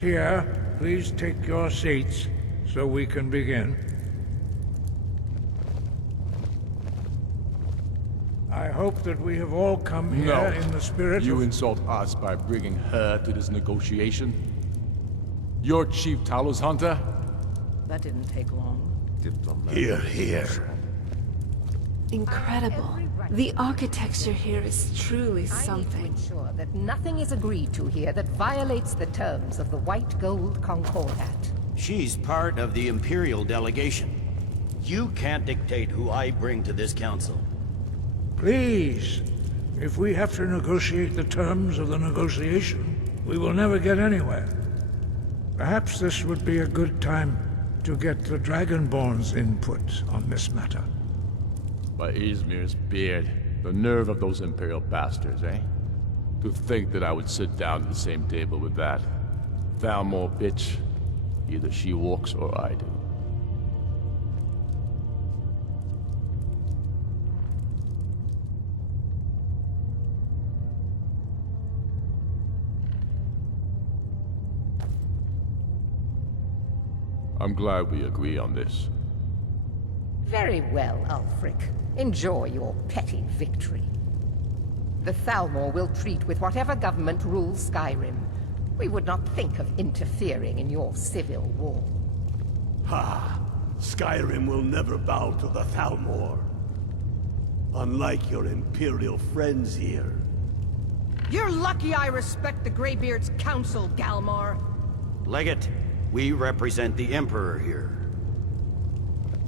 Here, please take your seats so we can begin. I hope that we have all come here in the spirit You of... insult us by bringing her to this negotiation? You're Chief Talos Hunter? That didn't take long. Here, here. Incredible. The architecture here is truly I need to something. ensure that nothing is agreed to here that violates the terms of the White Gold Concordat. She's part of the Imperial delegation. You can't dictate who I bring to this council. Please, if we have to negotiate the terms of the negotiation, we will never get anywhere. Perhaps this would be a good time to get the Dragonborn's input on this matter. By Izmir's beard, the nerve of those Imperial bastards, eh? To think that I would sit down at the same table with that. Thalmor bitch. Either she walks or I do. I'm glad we agree on this. Very well, Ulfric. Enjoy your petty victory. The Thalmor will treat with whatever government rules Skyrim. We would not think of interfering in your civil war. Ha! Skyrim will never bow to the Thalmor. Unlike your Imperial friends here. You're lucky I respect the Greybeard's counsel, Galmar. Legate, we represent the Emperor here.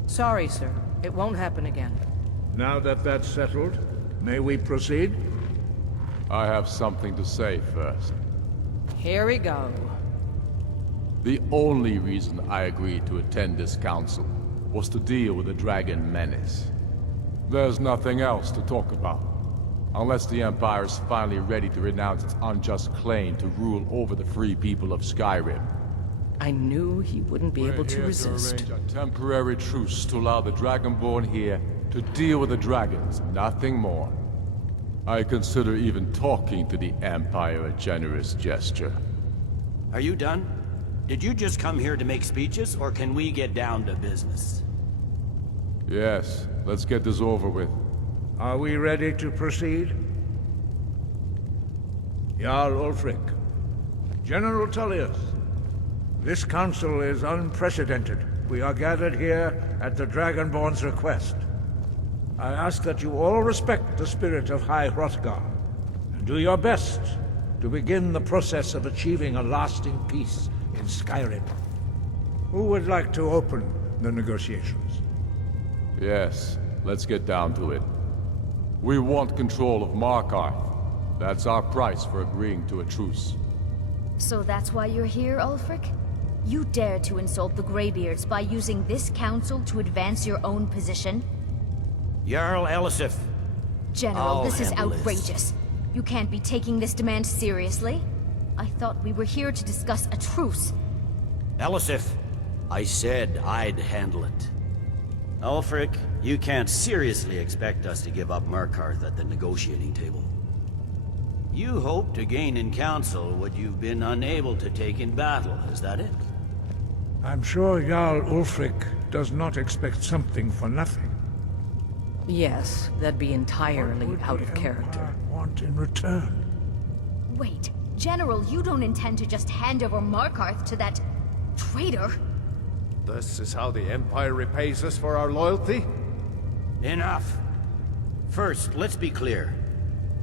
Sorry, sir. It won't happen again. Now that that's settled, may we proceed? I have something to say first. Here we go. The only reason I agreed to attend this council was to deal with the Dragon Menace. There's nothing else to talk about. Unless the Empire is finally ready to renounce its unjust claim to rule over the free people of Skyrim. I knew he wouldn't be able to resist. Arrange a temporary truce to allow the Dragonborn here to deal with the dragons, nothing more. I consider even talking to the Empire a generous gesture. Are you done? Did you just come here to make speeches, or can we get down to business? Yes, let's get this over with. Are we ready to proceed? Jarl Ulfric. General Tullius. This council is unprecedented. We are gathered here at the Dragonborn's request. I ask that you all respect the spirit of High Hrothgar, and do your best to begin the process of achieving a lasting peace in Skyrim. Who would like to open the negotiations? Yes, let's get down to it. We want control of Markarth. That's our price for agreeing to a truce. So that's why you're here, Ulfric? You dare to insult the Greybeards by using this council to advance your own position? Jarl Elisif. General, this is handle this. outrageous. You can't be taking this demand seriously. I thought we were here to discuss a truce. Elisif, I said I'd handle it. Ulfric, you can't seriously expect us to give up Markarth at the negotiating table. You hope to gain in council what you've been unable to take in battle, is that it? I'm sure Jarl Ulfric does not expect something for nothing. Yes, that'd be entirely What would out the of character. Empire want in return? Wait, General, you don't intend to just hand over Markarth to that traitor? This is how the Empire repays us for our loyalty? Enough. First, let's be clear.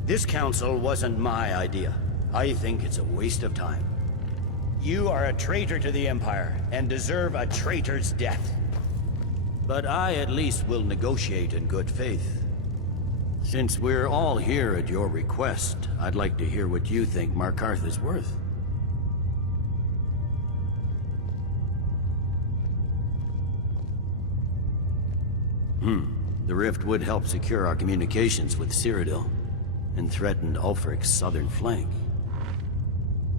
This council wasn't my idea. I think it's a waste of time. You are a traitor to the Empire, and deserve a traitor's death. But I at least will negotiate in good faith. Since we're all here at your request, I'd like to hear what you think Markarth is worth. The rift would help secure our communications with Cyrodiil, and threatened Ulfric's southern flank.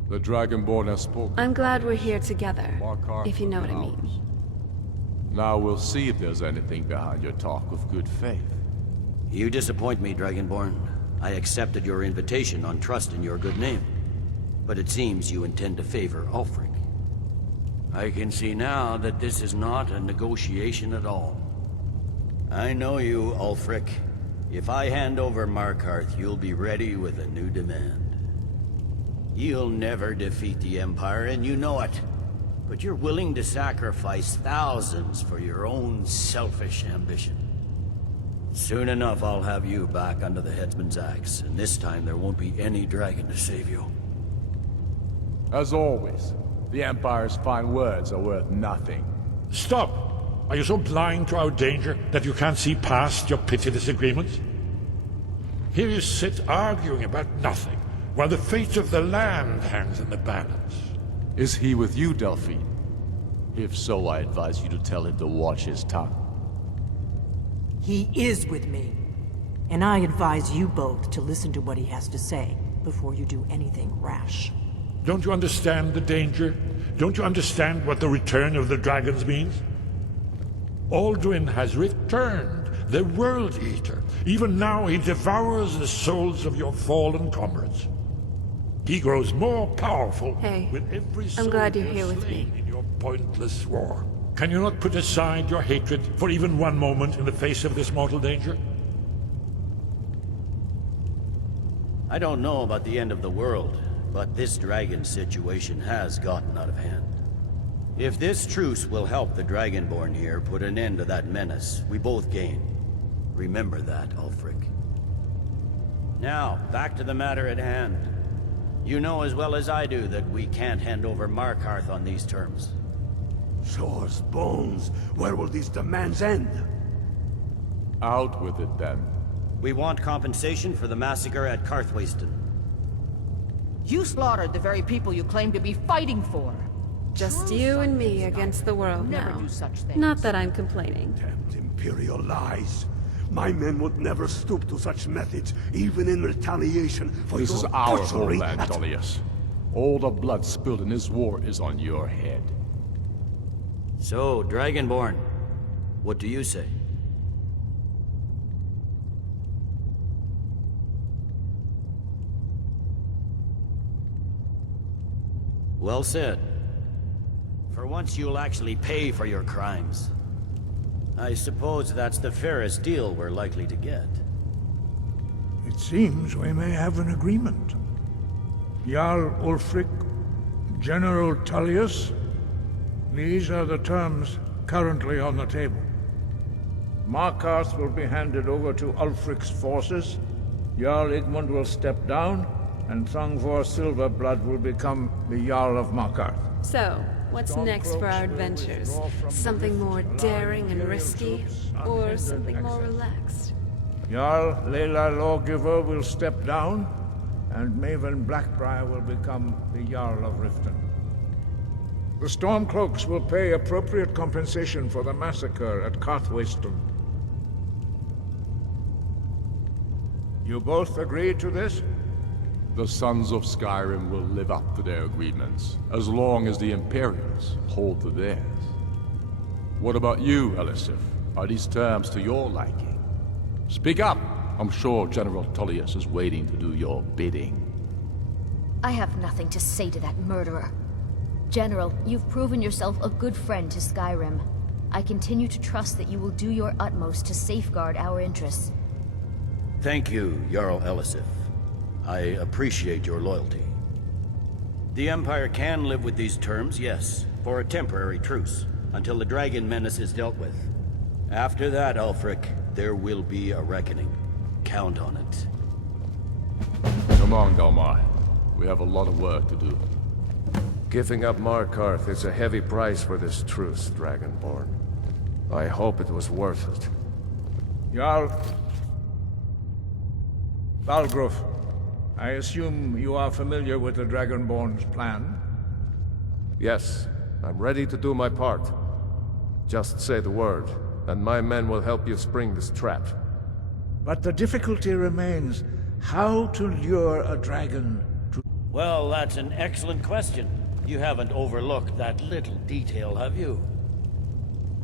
The Dragonborn has spoken. I'm glad we're here together, Markarth if you know what I will be mean. ours. Now we'll see if there's anything behind your talk of good faith. You disappoint me, Dragonborn. I accepted your invitation on trust in your good name. But it seems you intend to favor Ulfric. I can see now that this is not a negotiation at all. I know you, Ulfric. If I hand over Markarth, you'll be ready with a new demand. You'll never defeat the Empire, and you know it. But you're willing to sacrifice thousands for your own selfish ambition. Soon enough, I'll have you back under the headsman's axe, and this time there won't be any dragon to save you. As always, the Empire's fine words are worth nothing. Stop! Are you so blind to our danger that you can't see past your petty disagreements? Here you sit arguing about nothing, while the fate of the land hangs in the balance. Is he with you, Delphine? If so, I advise you to tell him to watch his tongue. He is with me. And I advise you both to listen to what he has to say before you do anything rash. Don't you understand the danger? Don't you understand what the return of the dragons means? Alduin has returned, the World Eater. Even now he devours the souls of your fallen comrades. He grows more powerful with every soul I'm glad you're here with slain me. in your pointless war. Can you not put aside your hatred for even one moment in the face of this mortal danger? I don't know about the end of the world, but this dragon situation has gotten out of hand. If this truce will help the Dragonborn here put an end to that menace, we both gain. Remember that, Ulfric. Now, back to the matter at hand. You know as well as I do that we can't hand over Markarth on these terms. Swords, bones, where will these demands end? Out with it, then. We want compensation for the massacre at Karthwasten. You slaughtered the very people you claim to be fighting for. Just you and me against the world Never now. do such things. Not that I'm complaining. Damned Imperial lies. My men would never stoop to such methods, even in retaliation for This your is our butchery homeland, at- Tullius. All the blood spilled in this war is on your head. So, Dragonborn, what do you say? Well said. For once you'll actually pay for your crimes. I suppose that's the fairest deal we're likely to get. It seems we may have an agreement. Jarl Ulfric, General Tullius, these are the terms currently on the table. Markarth will be handed over to Ulfric's forces, Jarl Igmund will step down, and Thongvor Silverblood will become the Jarl of Markarth. So, what's next for our adventures? Something more daring and risky? Or something more relaxed? Jarl Leila Lawgiver will step down, and Maven Blackbriar will become the Jarl of Riften. The Stormcloaks will pay appropriate compensation for the massacre at Karthwasten. You both agree to this? The Sons of Skyrim will live up to their agreements, as long as the Imperials hold to theirs. What about you, Elisif? Are these terms to your liking? Speak up! I'm sure General Tullius is waiting to do your bidding. I have nothing to say to that murderer. General, you've proven yourself a good friend to Skyrim. I continue to trust that you will do your utmost to safeguard our interests. Thank you, Jarl Elisif. I appreciate your loyalty. The Empire can live with these terms, yes, for a temporary truce, until the dragon menace is dealt with. After that, Ulfric, there will be a reckoning. Count on it. Come on, Dalmar. We have a lot of work to do. Giving up Markarth is a heavy price for this truce, Dragonborn. I hope it was worth it. Jarl Balgruf, I assume you are familiar with the Dragonborn's plan? Yes, I'm ready to do my part. Just say the word, and my men will help you spring this trap. But the difficulty remains how to lure a dragon to... Well, that's an excellent question. You haven't overlooked that little detail, have you?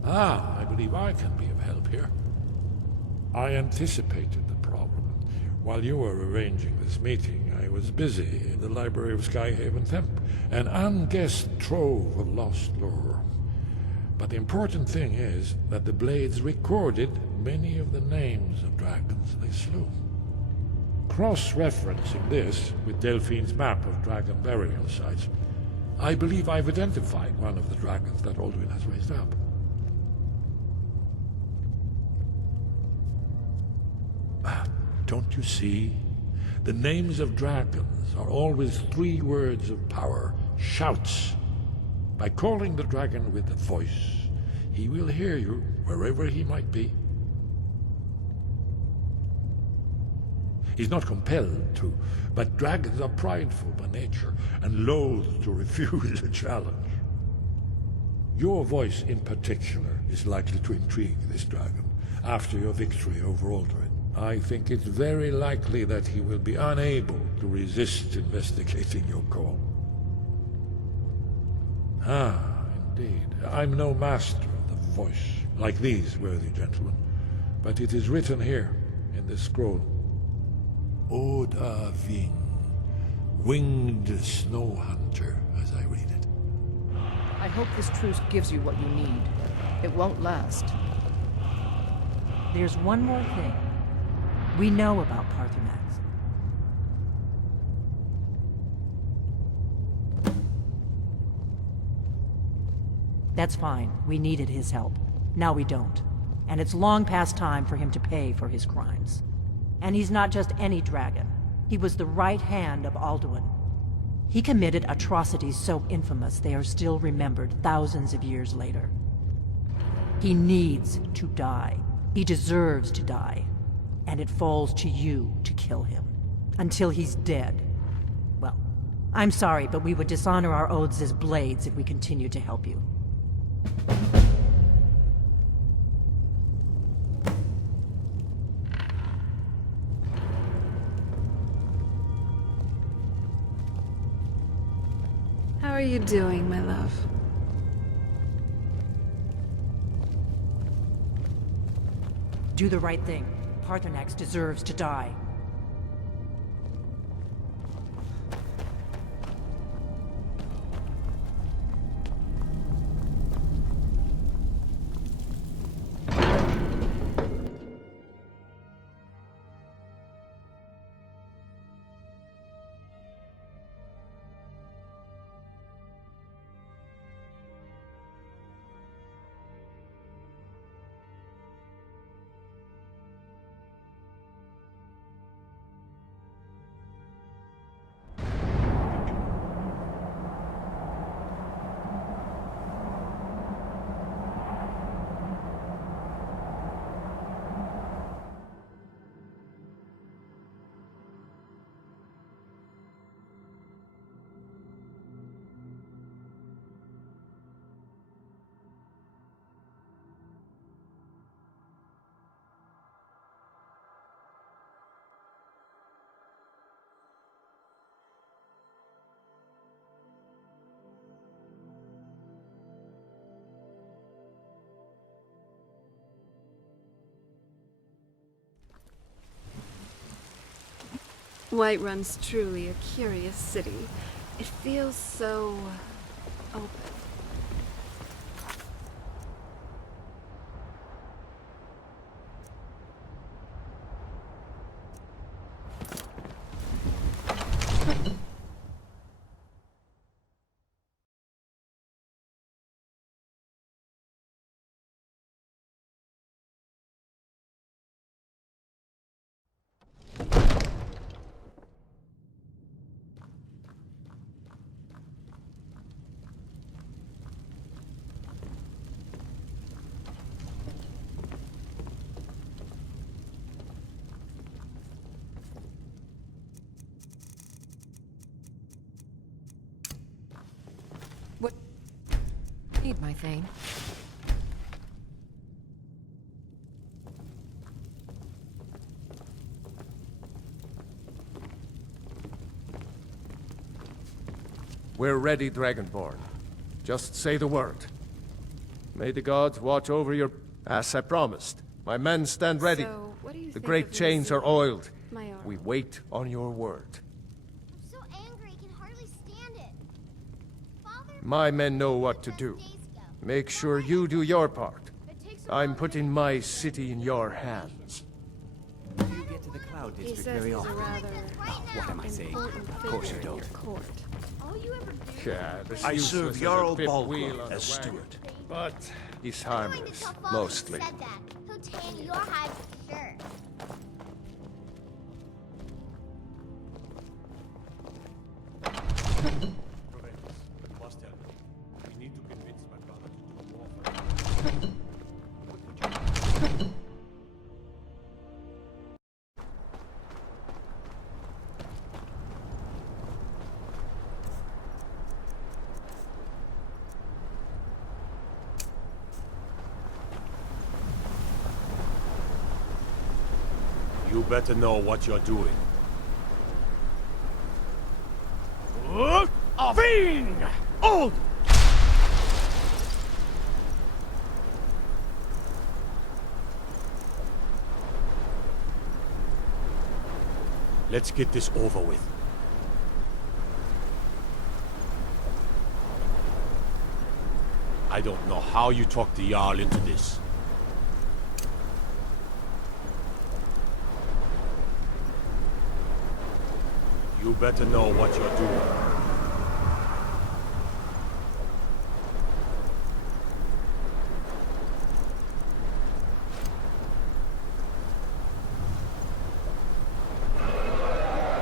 Ah, I believe I can be of help here. I anticipated the problem. While you were arranging this meeting, I was busy in the library of Skyhaven Temp, an unguessed trove of lost lore. But the important thing is that the Blades recorded many of the names of dragons they slew. Cross-referencing this with Delphine's map of dragon burial sites, I believe I've identified one of the dragons that Alduin has raised up. Don't you see? The names of dragons are always 3 words of power, shouts. By calling the dragon with a voice, he will hear you wherever he might be. He's not compelled to, but dragons are prideful by nature and loath to refuse a challenge. Your voice in particular is likely to intrigue this dragon after your victory over Alduin. I think it's very likely that he will be unable to resist investigating your call. Ah, indeed. I'm no master of the voice, like these worthy gentlemen, but it is written here in this scroll. Oda Ving, winged snow hunter, as I read it. I hope this truce gives you what you need. It won't last. There's one more thing. We know about Paarthurnax. That's fine. We needed his help. Now we don't. And it's long past time for him to pay for his crimes. And he's not just any dragon. He was the right hand of Alduin. He committed atrocities so infamous they are still remembered thousands of years later. He needs to die. He deserves to die. And it falls to you to kill him. Until he's dead. Well, I'm sorry, but we would dishonor our oaths as Blades if we continued to help you. How are you doing, my love? Do the right thing. Paarthurnax deserves to die. Whiterun's truly a curious city. It feels so open. Need my thing. We're ready, Dragonborn. Just say the word. May the gods watch over your... As I promised, my men stand ready. So, what do you The think great of chains this, are oiled. my arm? We wait on your word. My men know what to do. Make sure you do your part. I'm putting my city in your hands. You get to the Cloud He District says very he's a often. rather Oh, what am I saying? important Of course you figure in don't. your court. Yeah, this I useless serve as a Jarl fifth wheel Balgruuf on a as wagon. steward. But he's harmless, mostly. Said that. He'll tan your hide for sure. We need to convince my brother to do more for us. You better know what you're doing. Fiend! Old! Let's get this over with. I don't know how you talked the Jarl into this. You better know what you're doing.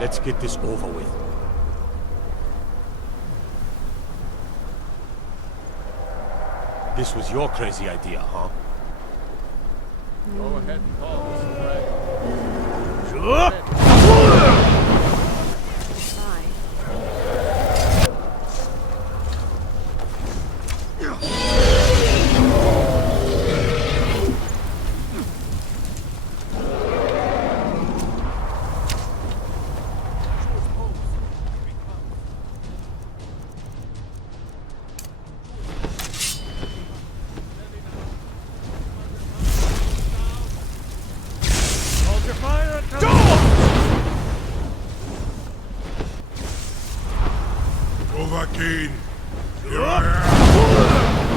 Let's get this over with. This was your crazy idea, huh? Go ahead and call this a dragon. Overkeen! Here I am!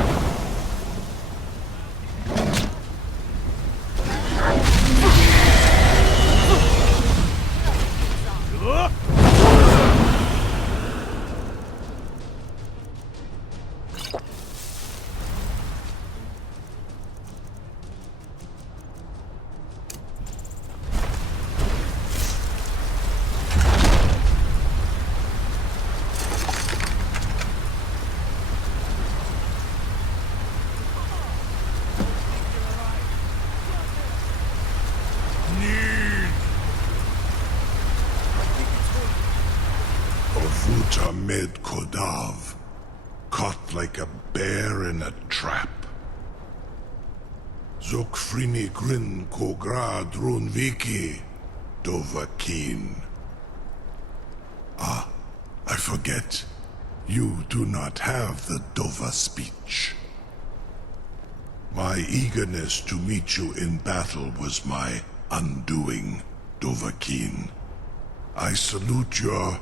Med Kodav, caught like a bear in a trap. Zokfrini Grin Kogra Drunviki, Dovahkiin. Ah, I forget. You do not have the Dova speech. My eagerness to meet you in battle was my undoing, Dovahkiin. I salute your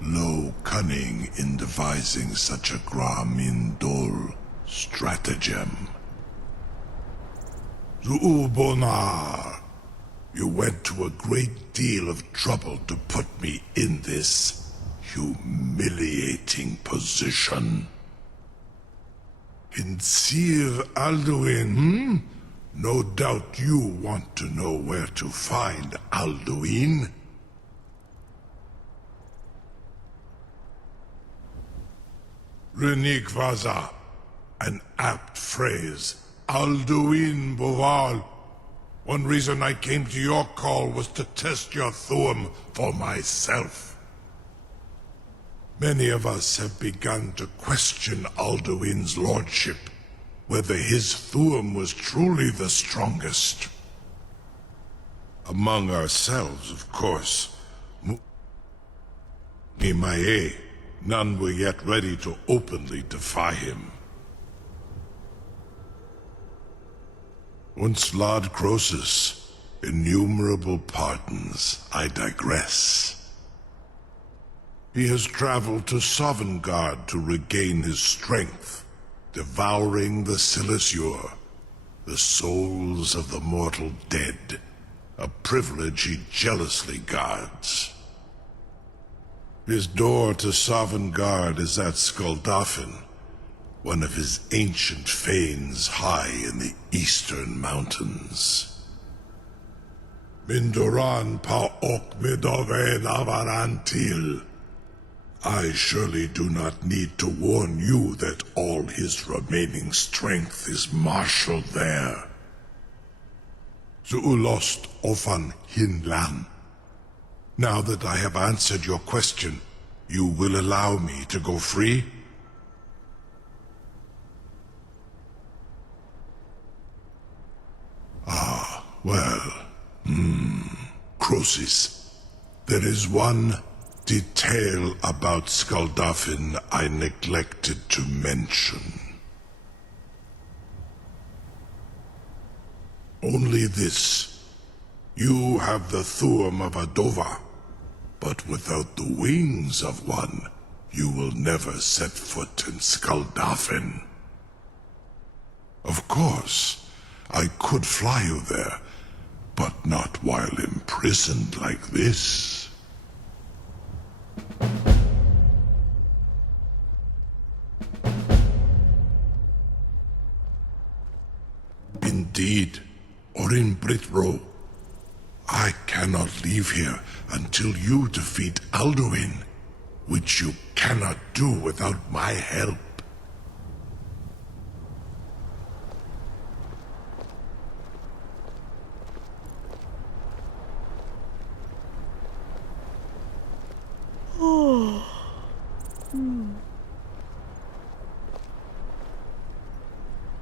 low cunning in devising such a Gramindol stratagem. Zuubonar, you went to a great deal of trouble to put me in this humiliating position. In Sir Alduin, No doubt you want to know where to find Alduin. Renik Vaza, an apt phrase. Alduin Boval. One reason I came to your call was to test your Thuum for myself. Many of us have begun to question Alduin's lordship, whether his Thuum was truly the strongest. Among ourselves, of course. Nimae, none were yet ready to openly defy him. Once Lord Croesus, innumerable pardons, I digress. He has traveled to Sovngarde to regain his strength, devouring the Silesure, the souls of the mortal dead, a privilege he jealously guards. His door to Sovngarde is at Skuldafn, one of his ancient fanes high in the eastern mountains. Mindoran pa ok midove lavarantil. I surely do not need to warn you that all his remaining strength is marshaled there. Zuulost ofan hinlan. Now that I have answered your question, you will allow me to go free? Ah, well, Croesus, there is one detail about Skuldafn I neglected to mention. Only this. You have the Thuum of a Dova, but without the wings of one, you will never set foot in Skuldafn. Of course, I could fly you there, but not while imprisoned like this. Indeed, Orin Britro, I cannot leave here until you defeat Alduin, which you cannot do without my help.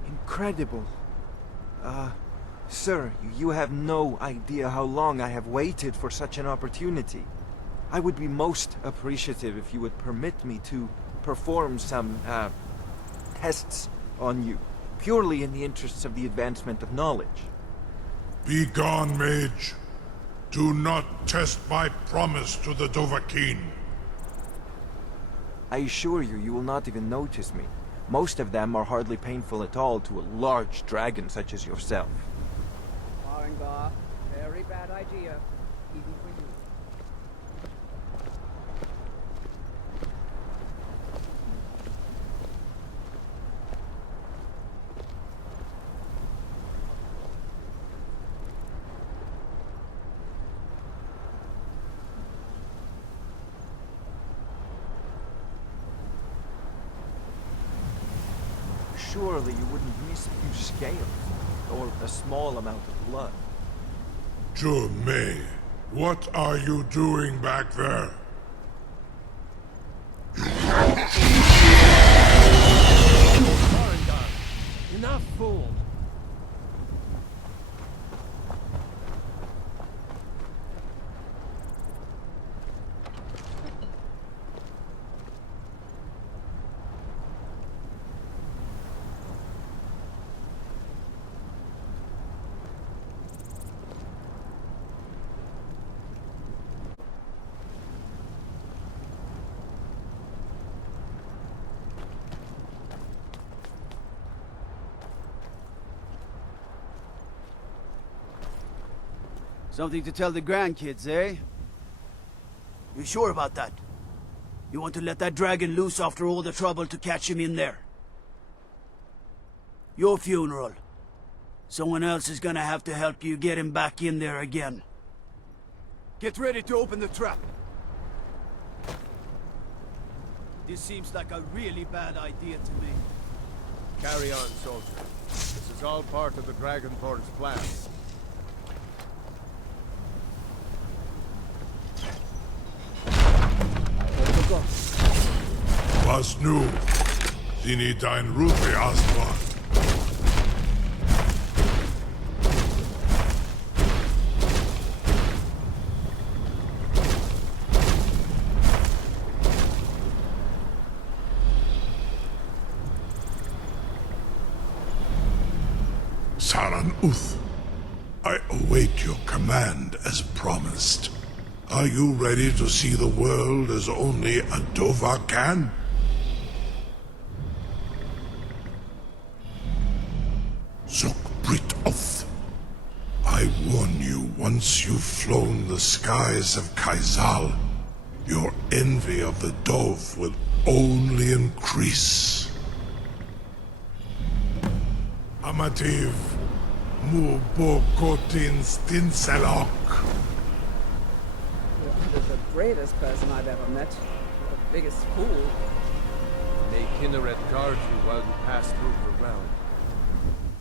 Incredible. Sir, you have no idea how long I have waited for such an opportunity. I would be most appreciative if you would permit me to perform some, tests on you, purely in the interests of the advancement of knowledge. Be gone, mage. Do not test my promise to the Dovahkiin. I assure you, you will not even notice me. Most of them are hardly painful at all to a large dragon such as yourself. Farengar, very bad idea, even for you. Surely you wouldn't miss a few scales, or a small amount of blood. Jume, what are you doing back there? Enough, fool! Something to tell the grandkids, eh? You sure about that? You want to let that dragon loose after all the trouble to catch him in there? Your funeral. Someone else is gonna have to help you get him back in there again. Get ready to open the trap. This seems like a really bad idea to me. Carry on, soldier. This is all part of the Dragonborn's plan. Was nu? Sini dein Rufe Astra. Saran Uth, I await your command as promised. Are you ready to see the world as only a Dova can? Zuk Brit Oth. I warn you, once you've flown the skies of Kaizal, your envy of the Dove will only increase. Amativ, mu bokotin stinselok. You're the bravest person I've ever met. The biggest fool. May Kinneret guard you while you pass through the realm.